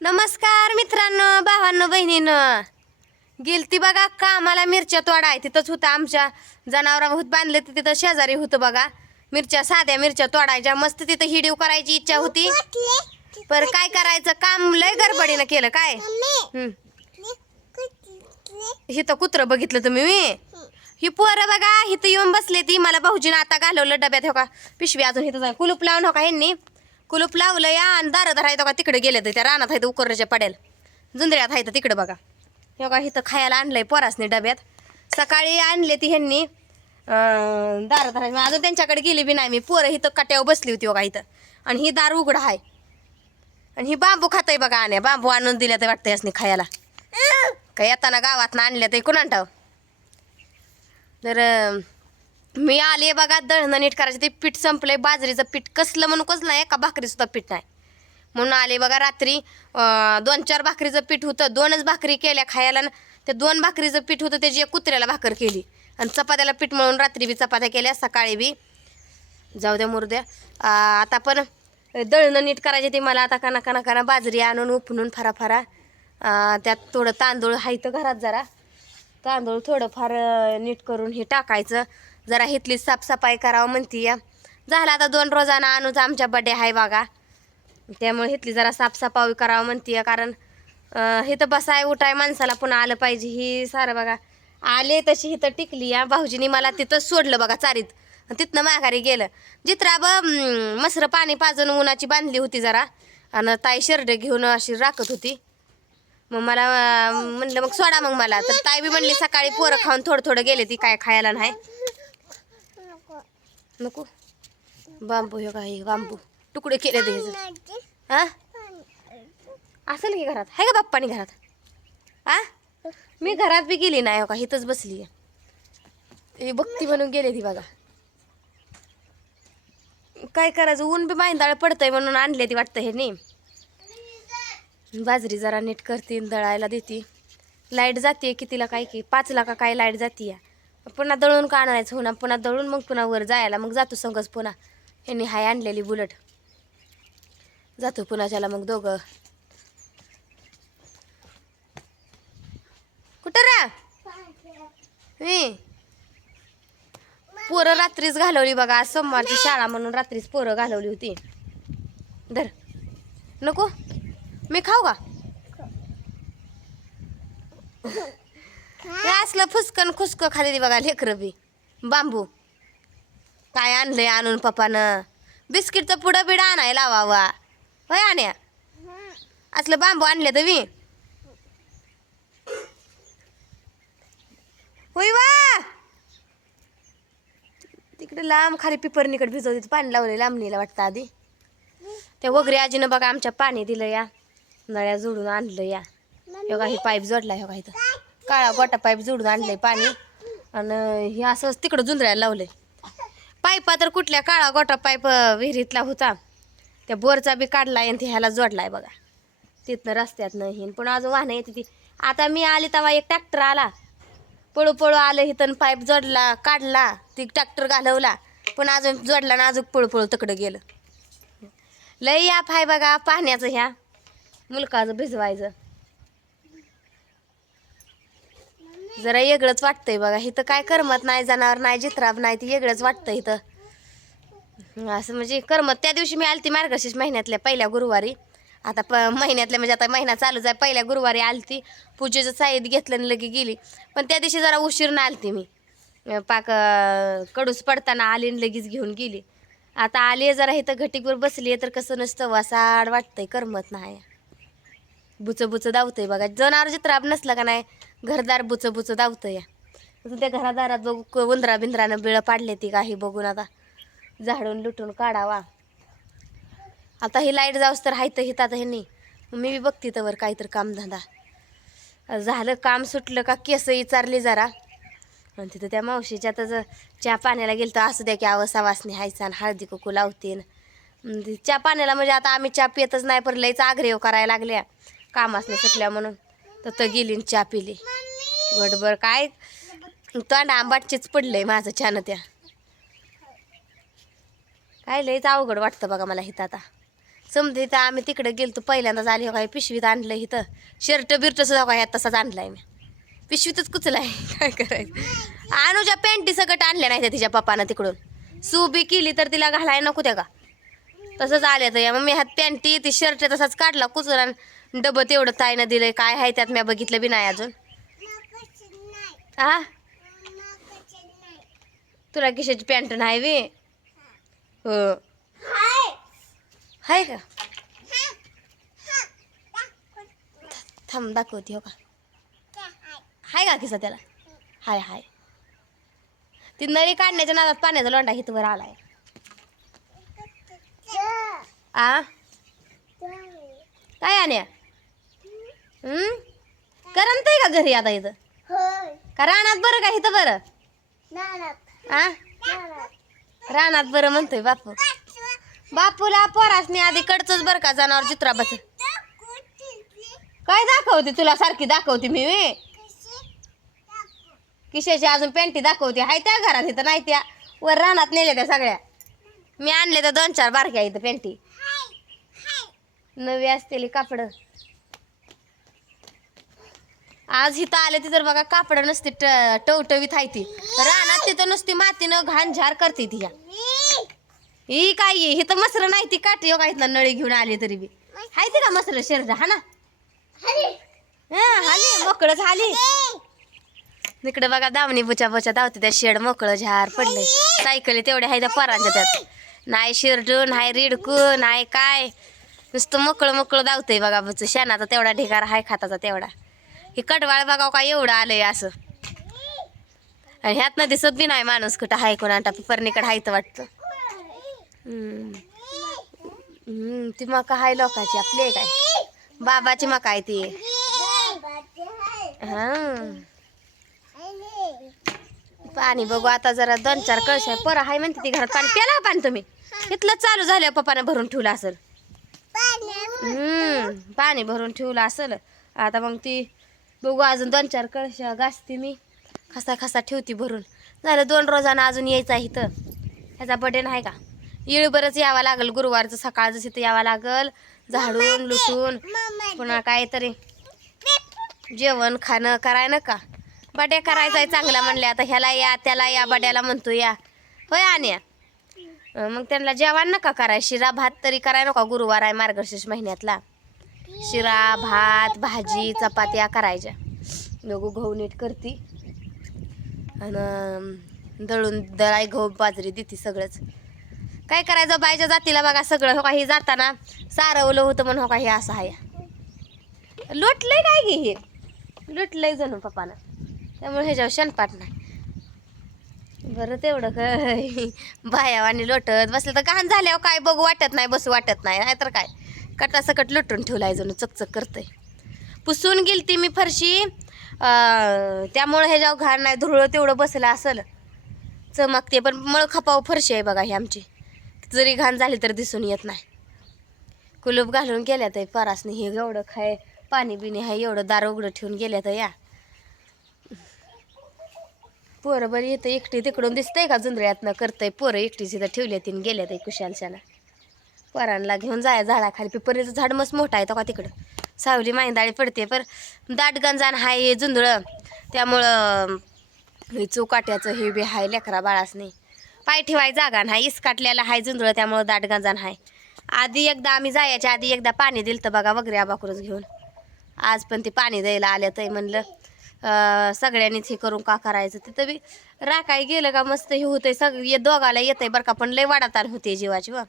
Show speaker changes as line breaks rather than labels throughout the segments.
नमस्कार मित्रांनो भावांनो बहिणीनं. गेलती बघा कामाला मिरच्या तोडा आहे. तिथंच होतं आमच्या जनावरा बांधले तर तिथं शेजारी होतं बघा. मिरच्या साध्या मिरच्या तोडायच्या. मस्त तिथं हिडीव करायची इच्छा होती. पर काय करायचं? काम लय गडबडीनं केलं काय? हम्म. हिथं कुत्र बघितलं तुम्ही मी. ही पोरं बघा हिथं येऊन बसले ती मला भाऊजीनं आता घालवलं डब्यात हो का? पिशवी अजून हिथं कुलूप लावून हो का ह्यांनी? कुलूप लावलं या आणि दारं धरायचं का तिकडे गेले तर त्या रानात आहे उकरण्याच्या पडेल जुंदऱ्यात आहे तिकडे बघा. हे का इथं खायला आणलंय पोरासने डब्यात. सकाळी आणले ती ह्यांनी अं, दारं अजून त्यांच्याकडे गेली बी नाही. मी पोरं इथं कट्यावर बसली होती बघा इथं. आणि ही दार उघडं आहे आणि ही बांबू खातय बघा आण्या. बांबू आणून दिल्या तर वाटतं यासनी खायला. काय येताना गावात आणल्या ते कुणान तर मी आले बघा दळणं नीट करायचं. ते पीठ संपलंय बाजरीचं पीठ. कसलं म्हणून कसलं नाही का भाकरीसुद्धा पीठ नाही. म्हणून आले बघा रात्री दोन चार भाकरीचं पीठ होतं. दोनच भाकरी केल्या खायला ते दोन भाकरीचं पीठ होतं त्याची एक कुत्र्याला भाकर केली. आणि चपात्याला पीठ मळून रात्री बी चपात्या केल्या सकाळी बी. जाऊ द्या मुरद्या आता पण दळणं नीट करायचे ते मला आता काना काना काना बाजरी आणून उपणून फरा फरा. त्यात थोडं तांदूळ हायतं घरात जरा. तांदूळ थोडंफार नीट करून हे टाकायचं. जरा हिथली साफसफाई करावं म्हणती या. झालं आता दोन रोजानं आणूच आमच्या बड्डे आहे बघा. त्यामुळे हिथली जरा साफसफाई करावं म्हणती कारण अं, इथं बसाय उठाय माणसाला पुन्हा आलं पाहिजे ही सारं बघा. आले तशी इथं टिकली या. भाऊजीनी मला तिथंच सोडलं बघा चारीत. तिथनं माघारी गेलं. जित्रा ब मसरं पाणी पाजून उन्हाची बांधली होती जरा. आणि ताई शर्ट घेऊन अशी राखत होती. मग मला म्हणलं मग सोडा मग मला. तर ताई बी म्हणली सकाळी पोरं खाऊन थोडं थोडं गेले ती काय खायला नाही. नको बांबू हे काय बांबू तुकडे केले ते हा असेल की घरात आहे का बाप्पानी घरात हा मी घरात बी गेली नाही हो का इथंच बसली आहे बघती म्हणून गेले ती बघा काय करायचं ऊन बी माहिंदाळ पडतंय म्हणून आणले ती वाटतं हे नाही बाजरी जरा नीट करते दळायला देते लाइट जाते कितीला काय की पाचला का काय लाइट जाते पुन्हा दळून का आणायचं पुन्हा पुन्हा दळून मग पुन्हा वर जायला. मग जातो संगच पुन्हा. ह्यांनी हाय आणलेली बुलट. जातो पुन्हा मग दोघं. कुठं रा? पोरं रात्रीच घालवली बघा. आज सोमवारची शाळा म्हणून रात्रीच पोरं घालवली होती. धर. नको. मी खाऊ का? हे असलं फुसकन खुसक खाली बघा लेकरं बी. बांबू. काय आणलंय आणून पप्पानं? बिस्किटचं पुढं बिडं आणाय लावावा. होय आण्या? असलं बांबू आणले तर मी होय वा! तिकडे लांब खाली पिपरणीकडे भिजवते पाणी लावले लांबणीला वाटतं आधी. त्या वगैरे आजीनं बघा आमच्या पाणी दिलं या. नळ्या जोडून आणलं या. हे पाईप जोडला हे इथं. काळा गोटा पाईप जोडून आणलंय पाणी. आणि हे असं तिकडं जुंजळ्याला लावलंय. पाईपा तर कुठल्या काळा गोटा पाईप विहिरीतला होता. त्या बोरचा बी काढलाय आणि ते ह्याला जोडलाय बघा. तिथनं रस्त्यातनं हिन. पण अजून वाहनं येते ती आता मी आली तेव्हा एक ट्रॅक्टर आला. पळू पळू आलं इथं पाईप जोडला काढला ती ट्रॅक्टर घालवला. पण अजून जोडला ना अजून पळू पळू तिकडं गेलं. लय याप आहे बघा पाहण्याचं ह्या. मुलकाचं भिजवायचं. जरा वेगळंच वाटतंय बघा. इथं काय करमत नाही जनावर नाही जित्राब नाही ती वेगळंच वाटतं इथं. असं म्हणजे करमत. त्या दिवशी मी आलती मार्गशीर्ष महिन्यातल्या पहिल्या गुरुवारी. आता प महिन्यातल्या म्हणजे आता महिना चालू आहे. पहिल्या गुरुवारी आलती. पूजेचं साहित्य घेतलं आणि लगे गेली. पण त्या दिवशी जरा उशीर ना आलती मी. पाक कडूस पडताना आली आणि लगेच घेऊन गेली. आता आली जरा इथं घटीकवर बसली आहे तर कसं नसतं वासाड वाटतंय करमत नाही. बुचं बुचं धावतंय बघा. जनावर जित्राब नसलं का नाही घरदार बुचं बुचं दावतं या. त्या घरादारात बघू उंदरा बिंद्रानं बिळं पाडले ती काही बघून आता. झाडून लुटून काढावा. आता ही लाइट जाऊस तर हायतं हित आता ह्यांनी मी बी बघते तर काहीतरी कामधंदा झालं काम सुटलं का केस विचारली जरा. आणि तिथं त्या मावशीच्या तर चहा पाण्याला गेलं तर असं द्या की आवसा वासने हायचा आणि हळदी कुकू लावते चहा पाण्याला म्हणजे आता आम्ही चहा पितच नाही पर लईच आग्रह करायला लागल्या. कामासनं सुटल्या म्हणून. तर तर गेली चहा पिली. गडबड काय? तोंड आंबाटचीच पडलंय माझं छान त्या. काय लईच अवघड वाटतं बघा मला हिथं आता. समजा इथं आम्ही तिकडे गेलतो पहिल्यांदाच आली काय पिशवीत आणलं इथं शर्ट बिर्ट सुद्धा काय ह्यात तसाच आणलाय मी. पिशवीतच कुचलाय. काय करायचं? अनुजा पॅन्टी सकट आणल्या नाही त्या तिच्या पप्पानं तिकडून. सुबी केली तर तिला घालाय नको त्या का? तसंच आल्या तर या मग मी हात पॅन्टी ती शर्ट तसाच काढला कुचला डबं तेवढं ताईनं दिलंय. काय आहे त्यात मी बघितलं बी नाही अजून. हा तुला किशाची पॅन्ट नाही वे हो. हाय का? थांब दाखवते हो का? हाय का किसा त्याला? हाय हाय. ती नळी काढण्याच्या नादात पाण्याचा लोंडा हितवर आलाय. आ? काय आण्या? हम्म? करमत का घरी आता इथं? का रानात बरं का इथं बरं? आ? रानात बरं म्हणतोय बापू. बापूला पोरासनी आधी कडचंच बरं का जनावर चित्राबाच काय दाखवते तुला? सारखी दाखवते मी. वे किशाची अजून पॅन्टी दाखवते. हाय त्या घरात इथं नाही त्या. वर रानात नेल्या त्या सगळ्या. मी आणले तर दोन चार बारक्या इथं पॅन्टी. नवी असलेली कापड. आज इथं आले तिथं बघा कापड नसते ट- टवटवीत आहे ती. रानात तिथं नुसती मातीनं घाण झार करते ती या ही काय हे तर मसर नाही ती काठी. हो का नळी घेऊन आली तरी बी. हाय ती का मसर शरीर हा ना? हा हाली मोकळच हाली इकडे बघा दामणी बुचा बुचा धावते त्या शेड. मोकळं झार पडले सायकली तेवढ्या आहे त्या परांच्या त्यात. नाही शिरडू नाही रिडकून नाही काय. नुसतं मोकळं मोकळं धावतंय बघा बुच शेणाचा तेवढा ढिगार हाय खाताचा तेवढा. हे कडवाळ बघा काय एवढं आलंय असं. आणि ह्यात ना दिसत बी नाही माणूस कुठं हाय कोणा पिपरणीकडे हायत वाटतं. हम्म. हम्म, ती मका हाय लोकाची आपली आहे काय? बाबाची मका आहे ती. हा. पाणी बघू आता जरा दोन चार कळश. आहे पोरं हाय म्हणते ती घरात. पाणी प्याला पाणी तुम्ही? इथलं चालू झालं पप्पानं भरून ठेवलं असेल. हम्म पाणी भरून ठेवलं असेल. आता मग ती बघू अजून दोन चार कळश घासते मी. खसा खसा ठेवती भरून. झालं दोन रोजानं अजून यायचं आहे इथं. ह्याचा बड्डे नाही का? येळीभरच यावं लागल गुरुवारचं सकाळचं इथं यावं लागल. झाडून लुटून पुन्हा काहीतरी जेवण खाणं कराय ना का? बड्या करायचा आहे चांगला म्हणले आता. ह्याला या त्याला या बड्याला म्हणतो या. होय आण्या अं, मग त्यांना जेवण नका कराय शिरा भात तरी कराय नका. गुरुवार आहे मार्गशीर्ष महिन्यातला. शिरा भात भाजी चपात्या करायच्या. बघू गहू नीट करती. आणि दळून दळाय गहू बाजरी देते सगळंच. काय करायचं? बायच्या जातीला बघा सगळं. हो का हे जाताना सारवलं होतं म्हणून हो का हे असं आहे. लुटलंय काय घे हे लुटलंय जणू पप्पानं. त्यामुळे ह्याच्यावर शनपाट नाही. बरं तेवढं काय. बायावानी लोटत बसलं तर घाण झाल्यावर काय बघू वाटत नाही बसू वाटत नाही. नाहीतर काय? कटासकट लुटून ठेवलाय जणू चकचक करतंय. पुसून गेली मी फरशी. त्यामुळं हे ह्याच्यावर घाण नाही धुळं तेवढं बसलं असेल. चमकते पण मळ खपाव फरशी आहे बघा ही आमची. जरी घाण झाली तर दिसून येत नाही. कुलूप घालून गेल्यात परासने हे एवढं खाय पाणी बिणी आहे एवढं दार उघडं ठेवून गेल्यात या. पोरं बरं येतं एकटी तिकडून दिसतंय का जुंदऱ्यातनं करतंय? पोरं एकटीच इथं ठेवल्या तीन गेल्या ते कुशालशाला. पोरांना घेऊन जाय झाडाखाली. पिपरीचं झाड मस्त मोठं आहे तो का तिकडं. सावली माहिंदाळी पडते पर दाट गंजान हाय हे जुंधळं. त्यामुळं हे चौकाट्याचं हे बी हाय लेकरा बाळासने. पाय ठेवाय जागा नाही इसकाटल्याला हाय जुंधळं त्यामुळं दाट गंजान हाय. आधी एकदा आम्ही जायच्या आधी एकदा पाणी दिलं तर बघा वगैरे आबाकूनच घेऊन. आज पण ते पाणी द्यायला आल्या तर म्हणलं सगळ्यांनीच हे करून का करायचं? तिथं बी राखाय गेलं का मस्त हे होतंय सग ये दोघाला येतंय बरं का पण लय वाडातान होते जीवाची व.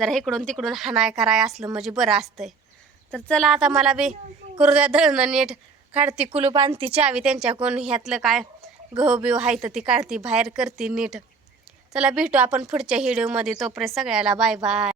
जरा इकडून तिकडून हाणाय कराय असलं म्हणजे बरं असतंय. तर चला आता मला बी करू द्या दळणं नीट. काढती कुलूप आणती चावी त्यांच्याकडून. ह्यातलं काय गहू बिहू आहे तर ती काढती बाहेर करते नीट. चला भेटू आपण पुढच्या व्हिडिओमध्ये तोपर्यंत सगळ्याला बाय बाय.